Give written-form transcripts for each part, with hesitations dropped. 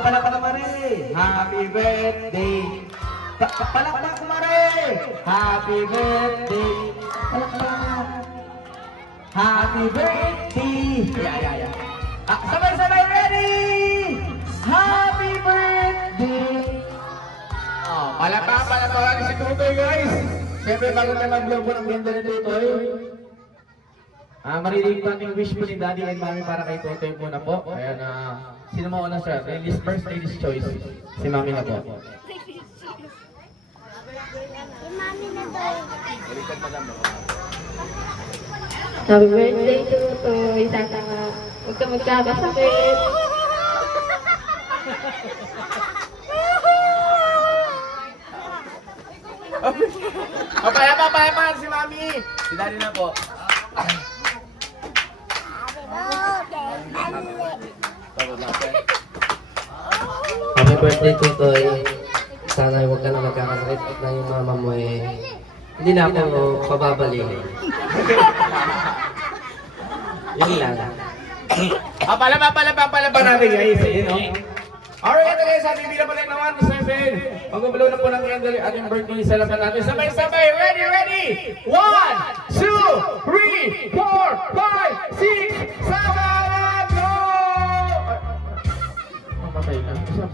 palakpak Mare. Happy birthday. Palakpak Mare. Happy birthday. Palakpak. Happy birthday. Yeah. Sabay-sabay, ready? Happy birthday. Palakpak si Tutoy, guys. Siyempre, bago tayo mag-blow ng ganda ni Tutoy. Marinig pa yung wish po ni Daddy and Mami para kay Tutoy muna po. Ayan, sino mo una siya? First lady's choice. Si Mami na po. Happy birthday to Tutoy. Sana huwag ka magkakasakit. Payapa si Mami. Si Daddy na po. Happy birthday, Tutoy. Sana huwag ka na magkakasakit na yung mama mo hindi na ako pababalik. Yun lang. Palaba natin guys. Alright, ito guys, ating bila pala ng 1 to 7. Mag-blow na po ng candle ating birthday sa laban natin. Sabay-sabay, ready? 1, 2, 3, 4, 5, 6, 7, go! Mamatay na. Isa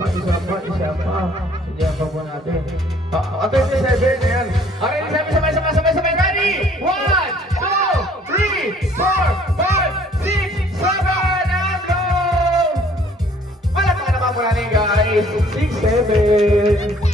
pa. Sindihan pa po natin. Ito yung 7, ayan. Alright, sabay-sabay, ready? 1, 2, 3, 4, 5, 6, 7, and go! Palakpakan naman po natin guys. 6, 7.